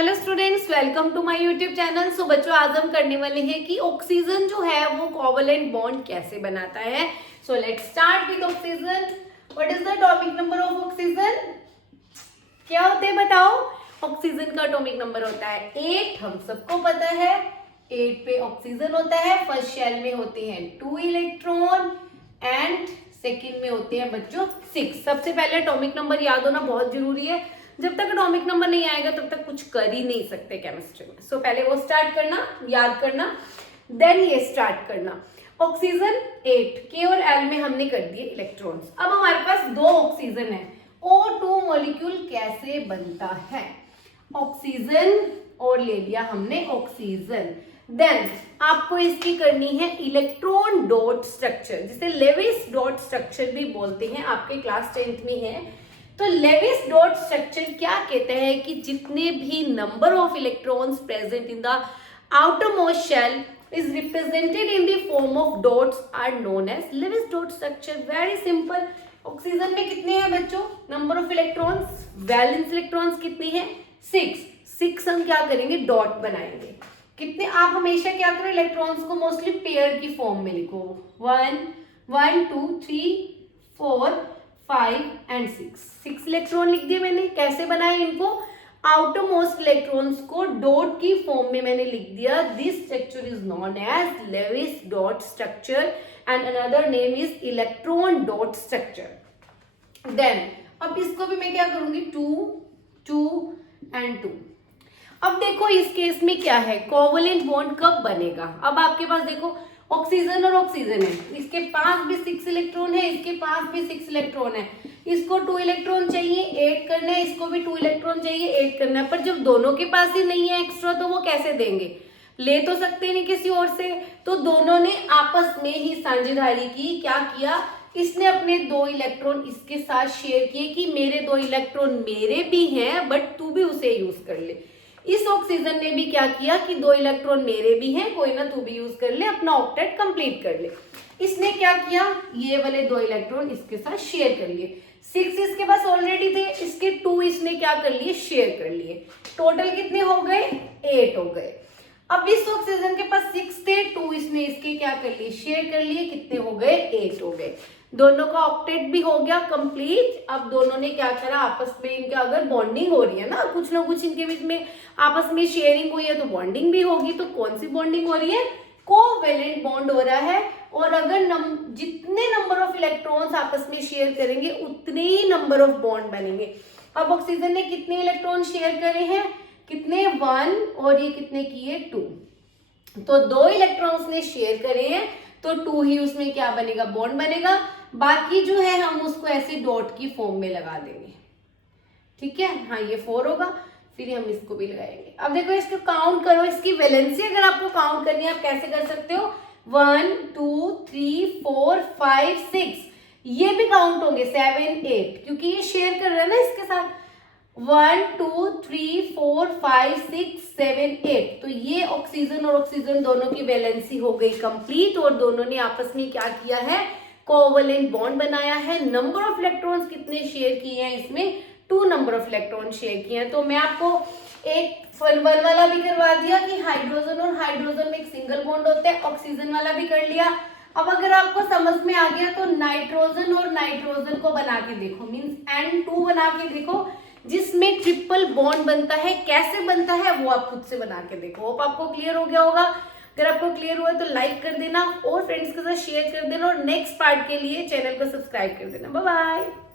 Hello students, welcome to my YouTube channel. So बच्चों, आज हम करने वाले हैं कि ऑक्सीजन जो है वो कोवलेंट बॉन्ड कैसे बनाता है। So let's start with oxygen. What is the atomic number of oxygen? क्या होते हैं बताओ? ऑक्सीजन का एटॉमिक नंबर होता है 8। हम सबको पता है 8 पे ऑक्सीजन होता है। फर्स्ट शेल में होते हैं 2 इलेक्ट्रॉन एंड सेकेंड में होते हैं बच्चों 6। सबसे पहले एटॉमिक नंबर याद होना बहुत जरूरी है। जब तक एटॉमिक नंबर नहीं आएगा तब तक कुछ कर ही नहीं सकते केमिस्ट्री में। सो पहले वो स्टार्ट करना, याद करना, देन ये स्टार्ट करना। ऑक्सीजन 8, के और एल में हमने कर दिए इलेक्ट्रॉन्स। अब हमारे पास 2 ऑक्सीजन है। O2 मॉलिक्यूल कैसे बनता है? ऑक्सीजन और ले लिया हमने ऑक्सीजन। देन आपको इसकी करनी है इलेक्ट्रॉन डॉट स्ट्रक्चर, जिसे लेविस डॉट स्ट्रक्चर भी बोलते हैं। आपके क्लास 10th में है। तो लेविस डॉट स्ट्रक्चर क्या कहते हैं कि जितने भी number of electrons present in the outermost shell is represented in the form of dots are known as Lewis dot structure. Very simple. Oxygen में कितने हैं बच्चों number of electrons? Valence electrons कितने हैं? 6 हम क्या करेंगे? डॉट बनाएंगे। कितने? आप हमेशा क्या करो, इलेक्ट्रॉन्स को मोस्टली पेयर की फॉर्म में लिखो। 1 2 3 4 5 एंड 6 इलेक्ट्रॉन लिख दिए मैंने। कैसे बनाए इनको? आउटर मोस्ट इलेक्ट्रॉन्स को डॉट की फॉर्म में मैंने लिख दिया। This structure is known as Lewis dot structure and another name is electron dot structure. Then अब इसको भी मैं क्या करूंगी? 2 एंड 2। अब देखो इस केस में क्या है, कोवलेंट बॉन्ड कब बनेगा? अब आपके पास देखो ऑक्सीजन और ऑक्सीजन है, इसके पास भी 6 इलेक्ट्रॉन है, इसके पास भी 6 इलेक्ट्रॉन है। इसको 2 इलेक्ट्रॉन चाहिए, 8 करना है, इसको भी 2 इलेक्ट्रॉन चाहिए, 8 करना है। पर जब दोनों के पास ही नहीं है एक्स्ट्रा, तो वो कैसे देंगे? ले तो सकते नहीं किसी और से। तो दोनों ने आपस में ही साझेदारी की। क्या किया? इसने अपने 2 इलेक्ट्रॉन इसके साथ शेयर किए कि मेरे 2 इलेक्ट्रॉन मेरे भी हैं, बट तू भी उसे यूज कर ले। इस ऑक्सीजन ने भी क्या किया कि 2 इलेक्ट्रॉन मेरे भी हैं, कोई ना तू भी यूज कर ले, अपना ऑक्टेट कंप्लीट कर ले। इसने क्या किया? ये वाले 2 इलेक्ट्रॉन इसके साथ शेयर कर लिए। 6 इसके पास ऑलरेडी थे, इसके 2 इसने क्या कर लिए? शेयर कर लिए। टोटल कितने हो गए? 8 हो गए। अब इस ऑक्सीजन के पास 6 थे, 2 इसने इसके क्या कर लिए? शेयर कर लिए। कितने हो गए? 8 हो गए। दोनों का ऑक्टेट भी हो गया कंप्लीट। अब दोनों ने क्या करा? आपस में इनके अगर बॉन्डिंग हो रही है ना, कुछ ना कुछ इनके बीच में आपस में शेयरिंग हुई है, तो बॉन्डिंग भी होगी। तो कौन सी बॉन्डिंग हो रही है? कोवेलेंट बॉन्ड हो रहा है। और अगर जितने नंबर ऑफ इलेक्ट्रॉन्स आपस में शेयर करेंगे उतने ही नंबर ऑफ बॉन्ड बनेंगे। अब ऑक्सीजन ने कितने इलेक्ट्रॉन शेयर करे हैं? कितने? 1। और ये कितने किए? 2। तो 2 इलेक्ट्रॉन्स ने शेयर करे हैं, तो 2 ही उसमें क्या बनेगा? बॉन्ड बनेगा। बाकी जो है हम उसको ऐसे डॉट की फॉर्म में लगा देंगे। ठीक है, हाँ ये 4 होगा। फिर हम इसको भी लगाएंगे। अब देखो इसको काउंट करो, इसकी वैलेंसी अगर आपको काउंट करनी है आप कैसे कर सकते हो? 1 2 3 4 5 6 ये भी काउंट होंगे। 7 8 क्योंकि ये शेयर कर रहे हैं ना इसके साथ। 1 2 3 4 5 6 7 8 तो ये ऑक्सीजन और ऑक्सीजन दोनों की वैलेंसी हो गई कंप्लीट। और दोनों ने आपस में क्या किया है? कोवलेंट बॉन्ड बनाया है। नंबर ऑफ इलेक्ट्रॉन्स कितने शेयर किए हैं इसमें? 2 नंबर ऑफ इलेक्ट्रॉन शेयर किए हैं। तो मैं आपको एक 1 वाला भी करवा दिया कि हाइड्रोजन और हाइड्रोजन में एक सिंगल बॉन्ड होता है। ऑक्सीजन वाला भी कर लिया। अब अगर आपको समझ में आ गया तो नाइट्रोजन और नाइट्रोजन को बना के देखो, मीन्स N2 बना के देखो, जिसमें ट्रिपल बॉन्ड बनता है। कैसे बनता है वो आप खुद से बना के देखो। होप आपको क्लियर हो गया होगा। अगर आपको क्लियर हुआ तो लाइक कर देना और फ्रेंड्स के साथ शेयर कर देना। और नेक्स्ट पार्ट के लिए चैनल को सब्सक्राइब कर देना। Bye bye.